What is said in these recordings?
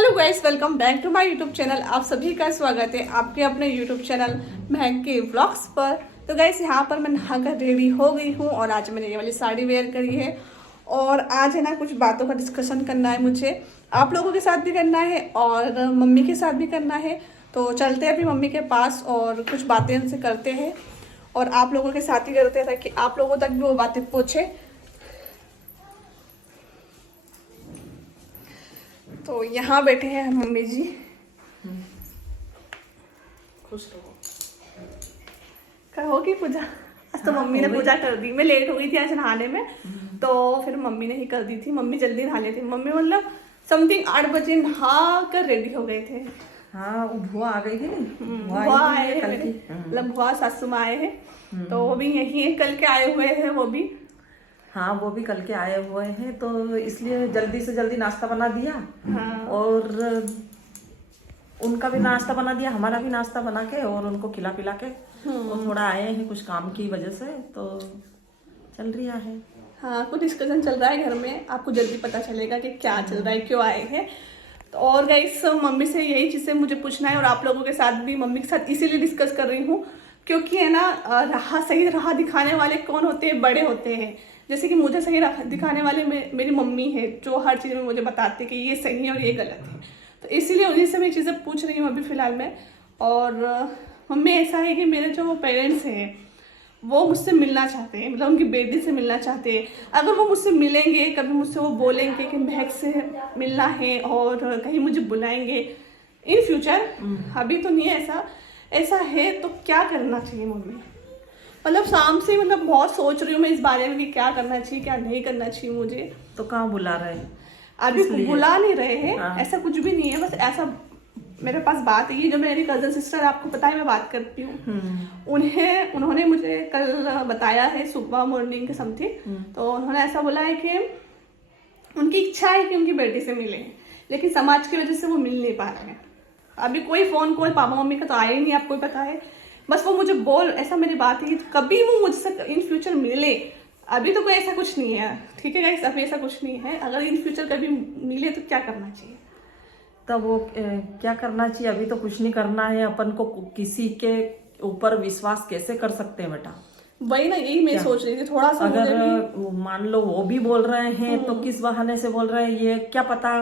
Hello guys, welcome back to my YouTube channel. आप सभी का स्वागत है आपके अपने यूट्यूब चैनल महक के व्लॉग्स पर। तो गाइस, यहाँ पर मैं नहाकर रेडी हो गई हूँ और आज मैंने ये वाली साड़ी वेयर करी है और आज है ना कुछ बातों का डिस्कशन करना है मुझे, आप लोगों के साथ भी करना है और मम्मी के साथ भी करना है। तो चलते हैं अभी मम्मी के पास और कुछ बातें उनसे करते हैं और आप लोगों के साथ ही करते हैं ताकि आप लोगों तक भी वो बातें पहुँचे। तो यहाँ बैठे हैं मम्मी जी। खुश रहो। होगी पूजा? आज तो मम्मी ने पूजा कर दी। मैं लेट हो गई थी आज नहाने में, तो फिर मम्मी ने ही कर दी थी। मम्मी जल्दी नहा लेती। मम्मी मतलब समथिंग 8 बजे नहा कर रेडी हो गए थे। हाँ, वो भुआ आ गई थी ना। भुआ आए हैं मेरे, मतलब भुआ सासू माँ आए हैं, तो वो भी यही है, कल के आए हुए हैं वो भी। हाँ, वो भी कल के आए हुए हैं, तो इसलिए जल्दी से जल्दी नाश्ता बना दिया। हाँ। और उनका भी नाश्ता बना दिया, हमारा भी नाश्ता बना के और उनको खिला पिला के वो थोड़ा आए हैं कुछ काम की वजह से, तो चल रहा है। हाँ, कुछ डिस्कशन चल रहा है घर में, आपको जल्दी पता चलेगा कि क्या चल रहा है, क्यों आए हैं। तो और गाइस, मम्मी से यही चीज़ें मुझे पूछना है और आप लोगों के साथ भी मम्मी के साथ इसीलिए डिस्कस कर रही हूँ क्योंकि है ना, सही राह दिखाने वाले कौन होते हैं? बड़े होते हैं। जैसे कि मुझे सही राह दिखाने वाले मेरी मम्मी है, जो हर चीज़ में मुझे बताती है कि ये सही है और ये गलत है। तो इसीलिए उन्हीं से मैं चीज़ें पूछ रही हूँ अभी फ़िलहाल में। और मम्मी ऐसा है कि मेरे जो पेरेंट्स हैं वो मुझसे मिलना चाहते हैं, मतलब उनकी बेटी से मिलना चाहते हैं। अगर वो मुझसे मिलेंगे, कभी मुझसे वो बोलेंगे कि महक से मिलना है और कहीं मुझे बुलाएंगे इन फ्यूचर, अभी तो नहीं है ऐसा है तो क्या करना चाहिए मम्मी? मतलब शाम से मतलब बहुत सोच रही हूँ मैं इस बारे में कि क्या करना चाहिए, क्या नहीं करना चाहिए मुझे। तो कहाँ बुला रहे हैं? अभी बुला नहीं रहे हैं। हाँ। ऐसा कुछ भी नहीं है, बस ऐसा मेरे पास बात है। जो मेरी कजन सिस्टर, आपको पता है मैं बात करती हूँ, उन्होंने मुझे कल बताया है सुबह मॉर्निंग के समथिंग। तो उन्होंने ऐसा बोला है कि उनकी इच्छा है कि उनकी बेटी से मिले, लेकिन समाज की वजह से वो मिल नहीं पा रहे हैं। अभी कोई फोन कॉल पापा मम्मी का तो आया ही नहीं, आपको पता है। बस वो मुझे ऐसा मेरी बात है कि कभी वो मुझसे इन फ्यूचर मिले। अभी तो कोई ऐसा कुछ नहीं है, ठीक है गाइस, अभी ऐसा कुछ नहीं है। अगर इन फ्यूचर कभी मिले तो क्या करना चाहिए? तब वो क्या करना चाहिए? अभी तो कुछ नहीं करना है। अपन को किसी के ऊपर विश्वास कैसे कर सकते हैं बेटा? वही ना, यही मैं सोच रही थी थोड़ा सा। अगर मान लो वो भी बोल रहे हैं तो किस बहाने से बोल रहे हैं, ये क्या पता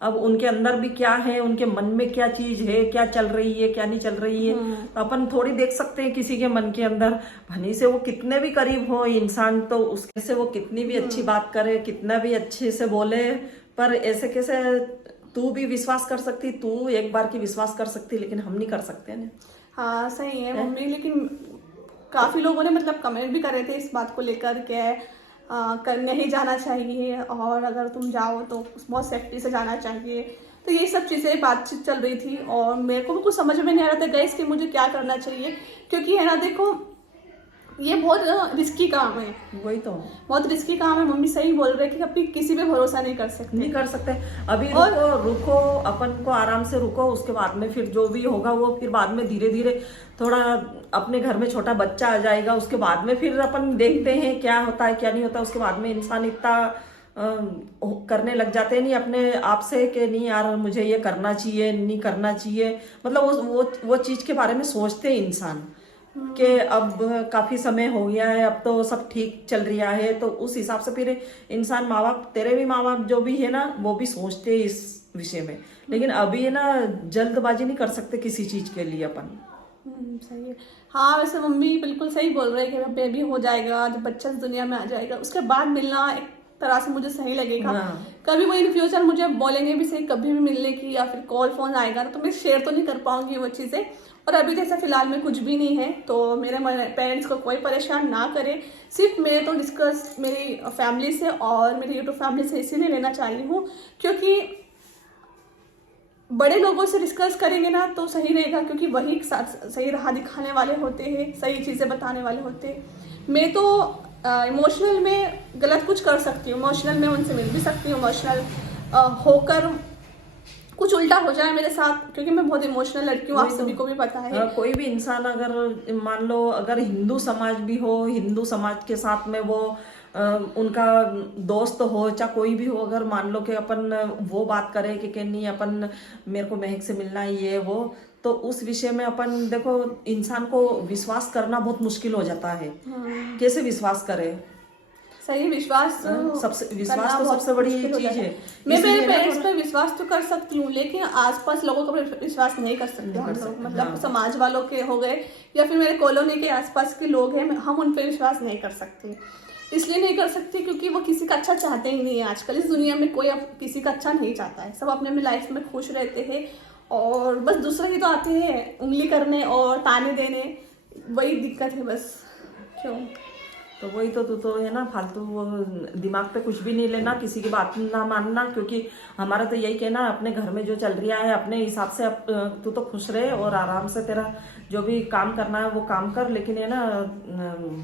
अब उनके अंदर भी क्या है, उनके मन में क्या चीज है, क्या चल रही है, क्या नहीं चल रही है। तो अपन थोड़ी देख सकते हैं किसी के मन के अंदर। भनी से वो कितने भी करीब हो इंसान, तो उसके से वो कितनी भी अच्छी बात करे, कितना भी अच्छे से बोले, पर ऐसे कैसे तू भी विश्वास कर सकती, तू एक बार की विश्वास कर सकती, लेकिन हम नहीं कर सकते ना। हाँ सही है मम्मी, लेकिन काफी लोगों ने मतलब कमेंट भी करे थे इस बात को लेकर के करने ही जाना चाहिए और अगर तुम जाओ तो बहुत सेफ्टी से जाना चाहिए। तो ये सब चीज़ें बातचीत चल रही थी और मेरे को भी कुछ समझ में नहीं आ रहा था गाइस कि मुझे क्या करना चाहिए, क्योंकि है ना देखो, ये बहुत रिस्की काम है। वही तो बहुत रिस्की काम है। मम्मी सही बोल रहे हैं कि कभी किसी पे भरोसा नहीं कर सकते। अभी रुको, अपन को आराम से रुको, उसके बाद में फिर जो भी होगा वो फिर बाद में धीरे धीरे थोड़ा अपने घर में छोटा बच्चा आ जाएगा, उसके बाद में फिर अपन देखते हैं क्या होता है क्या नहीं होता। उसके बाद में इंसान इतना करने लग जाते हैं नहीं अपने आप से कि नहीं यार मुझे ये करना चाहिए, नहीं करना चाहिए, मतलब वो चीज के बारे में सोचते हैं इंसान कि अब काफी समय हो गया है, अब तो सब ठीक चल रहा है। तो उस हिसाब से फिर इंसान, माँ बाप, तेरे भी माँ बाप जो भी है ना, वो भी सोचते हैं इस विषय में। लेकिन अभी है ना, जल्दबाजी नहीं कर सकते किसी चीज के लिए अपन। सही है। हाँ वैसे मम्मी बिल्कुल सही बोल रहे हैं कि बेबी हो जाएगा, जब बच्चा दुनिया में आ जाएगा उसके बाद मिलना एक तरह से मुझे सही लगेगा। हाँ। कभी वो इन फ्यूचर मुझे बोलेंगे भी सही, कभी भी मिलने की या फिर कॉल फोन आएगा ना, तो मैं शेयर तो नहीं कर पाऊंगी वो चीज़ें। और अभी जैसा फिलहाल में कुछ भी नहीं है, तो मेरे पेरेंट्स को कोई परेशान ना करे। सिर्फ मैं तो डिस्कस मेरी फैमिली से और मेरी यूट्यूब फैमिली से इसीलिए लेना चाही हूँ क्योंकि बड़े लोगों से डिस्कस करेंगे ना तो सही रहेगा, क्योंकि वही सही राह दिखाने वाले होते हैं, सही चीज़ें बताने वाले होते हैं। मैं तो इमोशनल में गलत कुछ कर सकती हूँ, इमोशनल में उनसे मिल भी सकती हूँ, इमोशनल होकर कुछ उल्टा हो जाए मेरे साथ, क्योंकि मैं बहुत इमोशनल लड़की हूँ, आप सभी को भी पता है। कोई भी इंसान अगर मान लो अगर हिंदू समाज भी हो, हिंदू समाज के साथ में वो उनका दोस्त हो चाहे कोई भी हो, अगर मान लो कि अपन वो बात करे कि नहीं अपन मेरे को महक से मिलना है ये वो, तो उस विषय में अपन देखो इंसान को विश्वास करना बहुत मुश्किल हो जाता है। कैसे विश्वास करे? सही विश्वास सबसे विश्वास तो सबसे बड़ी चीज है। मैं मेरे पेरेंट्स पे विश्वास तो कर सकती हूँ, लेकिन आसपास लोगों को विश्वास नहीं कर सकते हम लोग, मतलब समाज वालों के हो गए या फिर मेरे कॉलोनी के आसपास के लोग हैं, हम उन पे विश्वास नहीं कर सकते। इसलिए नहीं कर सकते क्योंकि वो किसी का अच्छा चाहते ही नहीं है। आजकल इस दुनिया में कोई किसी का अच्छा नहीं चाहता है, सब अपने अपनी लाइफ में खुश रहते हैं और बस दूसरे ही तो आते हैं उंगली करने और ताने देने, वही दिक्कत है बस। क्यों? तो वही तो है ना, फालतू वो दिमाग पे कुछ भी नहीं लेना, किसी की बात ना मानना, क्योंकि हमारा तो यही कहना है अपने घर में जो चल रहा है अपने हिसाब से तू तो खुश रहे और आराम से तेरा जो भी काम करना है वो काम कर, लेकिन है ना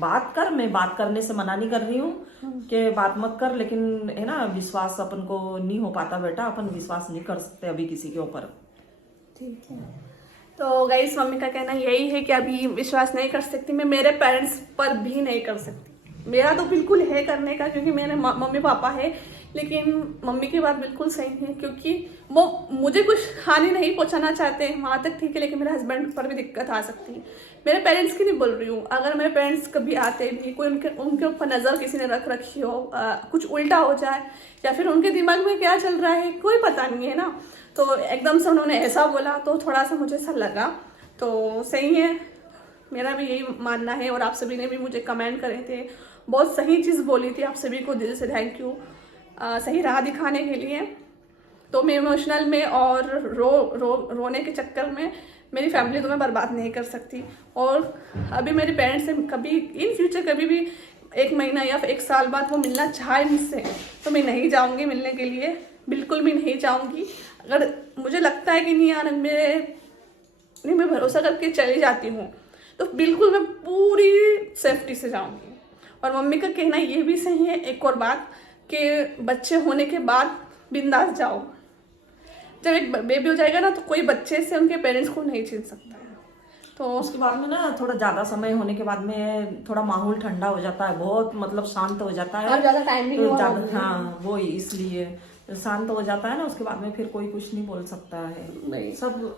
बात कर। मैं बात करने से मना नहीं कर रही हूँ कि बात मत कर, लेकिन है ना विश्वास अपन को नहीं हो पाता बेटा, अपन विश्वास नहीं कर सकते अभी किसी के ऊपर। ठीक है, तो गाइस मम्मी का कहना यही है कि अभी विश्वास नहीं कर सकती मैं, मेरे पेरेंट्स पर भी नहीं कर सकती। मेरा तो बिल्कुल है करने का क्योंकि मेरे मम्मी पापा है, लेकिन मम्मी की बात बिल्कुल सही है क्योंकि वो मुझे कुछ हानि नहीं पहुंचाना चाहते, वहाँ तक ठीक है, लेकिन मेरे हस्बैंड पर भी दिक्कत आ सकती है। मेरे पेरेंट्स की नहीं बोल रही हूँ, अगर मेरे पेरेंट्स कभी आते भी कोई उनके ऊपर नज़र किसी ने रख रखी हो, कुछ उल्टा हो जाए या फिर उनके दिमाग में क्या चल रहा है कोई पता नहीं है ना, तो एकदम से उन्होंने ऐसा बोला तो थोड़ा सा मुझे ऐसा लगा। तो सही है, मेरा भी यही मानना है और आप सभी ने भी मुझे कमेंट करे थे, बहुत सही चीज़ बोली थी, आप सभी को दिल से थैंक यू सही राह दिखाने के लिए। तो मैं इमोशनल में और रोने के चक्कर में मेरी फैमिली तो मैं बर्बाद नहीं कर सकती, और अभी मेरे पेरेंट्स से कभी इन फ्यूचर कभी भी 1 महीना या फिर 1 साल बाद वो मिलना चाहे मुझसे तो मैं नहीं जाऊँगी मिलने के लिए, बिल्कुल भी नहीं जाऊँगी। अगर मुझे लगता है कि नहीं यार मैं भरोसा करके चली जाती हूँ तो बिल्कुल मैं पूरी सेफ्टी से जाऊँगी। और मम्मी का कहना ये भी सही है, एक और बात कि बच्चे होने के बाद बिंदास जाओ। जब एक बेबी हो जाएगा ना तो कोई बच्चे से उनके पेरेंट्स को नहीं छीन सकता है, तो उसके बाद में ना थोड़ा ज्यादा समय होने के बाद में थोड़ा माहौल ठंडा हो जाता है, बहुत मतलब शांत हो जाता है, और ज्यादा टाइम भी नहीं, हाँ वो इसलिए शांत हो जाता है ना, उसके बाद में फिर कोई कुछ नहीं बोल सकता है, नहीं सब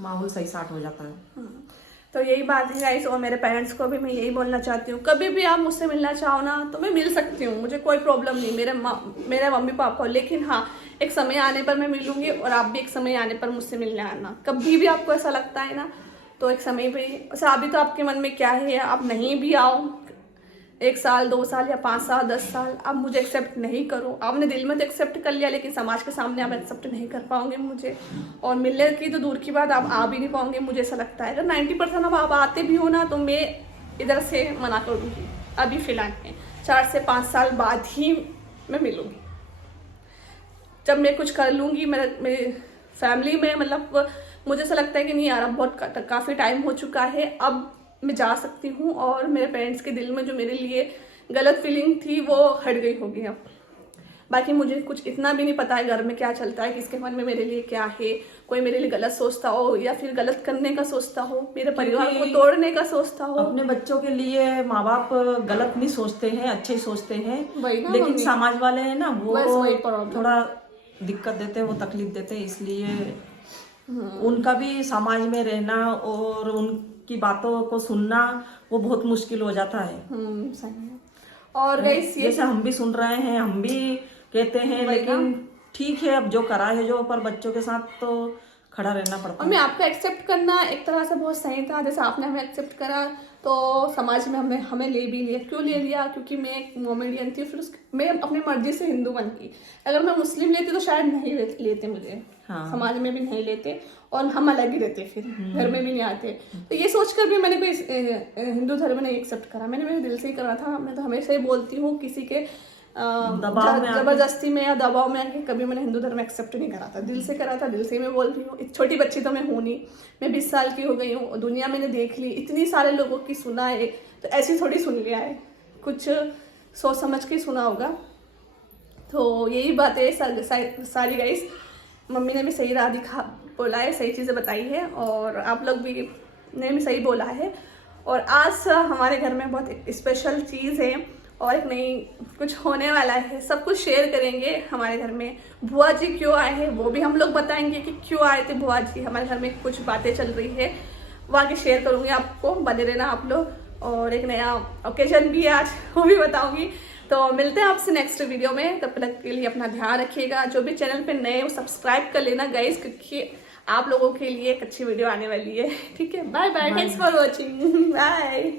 माहौल सही साट हो जाता है। तो यही बात है गाइस, और मेरे पेरेंट्स को भी मैं यही बोलना चाहती हूँ, कभी भी आप मुझसे मिलना चाहो ना तो मैं मिल सकती हूँ, मुझे कोई प्रॉब्लम नहीं मेरे मम्मी पापा, लेकिन हाँ एक समय आने पर मैं मिलूंगी और आप भी एक समय आने पर मुझसे मिलने आना। कभी भी आपको ऐसा लगता है ना तो एक समय पे, अभी तो आपके मन में क्या है, आप नहीं भी आओ 1 साल 2 साल या 5 साल 10 साल आप मुझे एक्सेप्ट नहीं करो, आपने दिल में तो एक्सेप्ट कर लिया लेकिन समाज के सामने आप एक्सेप्ट नहीं कर पाओगे मुझे, और मिलने की तो दूर की बात आप आ भी नहीं पाओगे। मुझे ऐसा लगता है अगर 90% अब आप आते भी हो ना तो मैं इधर से मना कर दूँगी, अभी फिलहाल में 4 से 5 साल बाद ही मैं मिलूँगी, जब मैं कुछ कर लूँगी मेरे फैमिली में, मतलब मुझे ऐसा लगता है कि नहीं यार अब बहुत काफ़ी टाइम हो चुका है, अब मैं जा सकती हूँ और मेरे पेरेंट्स के दिल में जो मेरे लिए गलत फीलिंग थी वो हट गई होगी अब। बाकी मुझे कुछ इतना भी नहीं पता है घर में क्या चलता है, किसके मन में मेरे लिए क्या है, कोई मेरे लिए गलत सोचता हो या फिर गलत करने का सोचता हो, मेरे परिवार को तोड़ने का सोचता हो। अपने बच्चों के लिए माँ बाप गलत नहीं सोचते हैं, अच्छे ही सोचते हैं, लेकिन समाज वाले हैं ना वो थोड़ा दिक्कत देते हैं, वो तकलीफ देते हैं, इसलिए उनका भी समाज में रहना और उनकी बातों को सुनना वो बहुत मुश्किल हो जाता है। सही है। और जैसे हम भी सुन रहे हैं, हम भी कहते हैं, लेकिन ठीक है अब जो करा है जो, पर बच्चों के साथ तो खड़ा रहना पड़ता है। और मैं आपको एक्सेप्ट करना एक तरह से बहुत सही था, जैसे आपने हमें एक्सेप्ट करा तो समाज में हमें ले भी लिया। क्यों ले लिया? क्योंकि मैं एक मोमेडियन थी, फिर मैं अपनी मर्जी से हिंदू बन गई। अगर मैं मुस्लिम लेती तो शायद नहीं लेते मुझे, हाँ। समाज में भी नहीं लेते और हम अलग ही रहते, फिर घर में भी नहीं आते। तो ये सोचकर भी मैंने कोई हिंदू धर्म नहीं एक्सेप्ट करा, मैंने मेरे दिल से ही करा था। मैं तो हमेशा ही बोलती हूँ किसी के जबरदस्ती में या दबाव में आके कभी मैंने हिंदू धर्म एक्सेप्ट नहीं करा था, दिल से करा था, दिल से मैं बोल रही हूँ। एक छोटी बच्ची तो मैं हूँ नहीं, मैं 20 साल की हो गई हूँ, दुनिया मैंने देख ली, इतनी सारे लोगों की सुना है, तो ऐसी थोड़ी सुन लिया है, कुछ सोच समझ के सुना होगा। तो यही बात है सारी गाइस, मम्मी ने भी सही राह बोला है, सही चीज़ें बताई है और आप लोग भी ने भी सही बोला है। और आज हमारे घर में बहुत स्पेशल चीज़ है और एक नई कुछ होने वाला है, सब कुछ शेयर करेंगे। हमारे घर में बुआ जी क्यों आए हैं वो भी हम लोग बताएंगे कि क्यों आए थे बुआ जी। हमारे घर में कुछ बातें चल रही है, वो आगे शेयर करूँगी आपको, बने रहना आप लोग। और एक नया ओकेजन भी है आज, वो भी बताऊंगी। तो मिलते हैं आपसे नेक्स्ट वीडियो में, तब तक के लिए अपना ध्यान रखिएगा। जो भी चैनल पे नए वो सब्सक्राइब कर लेना गाइस, क्योंकि आप लोगों के लिए एक अच्छी वीडियो आने वाली है। ठीक है, bye bye, thanks for watching, bye.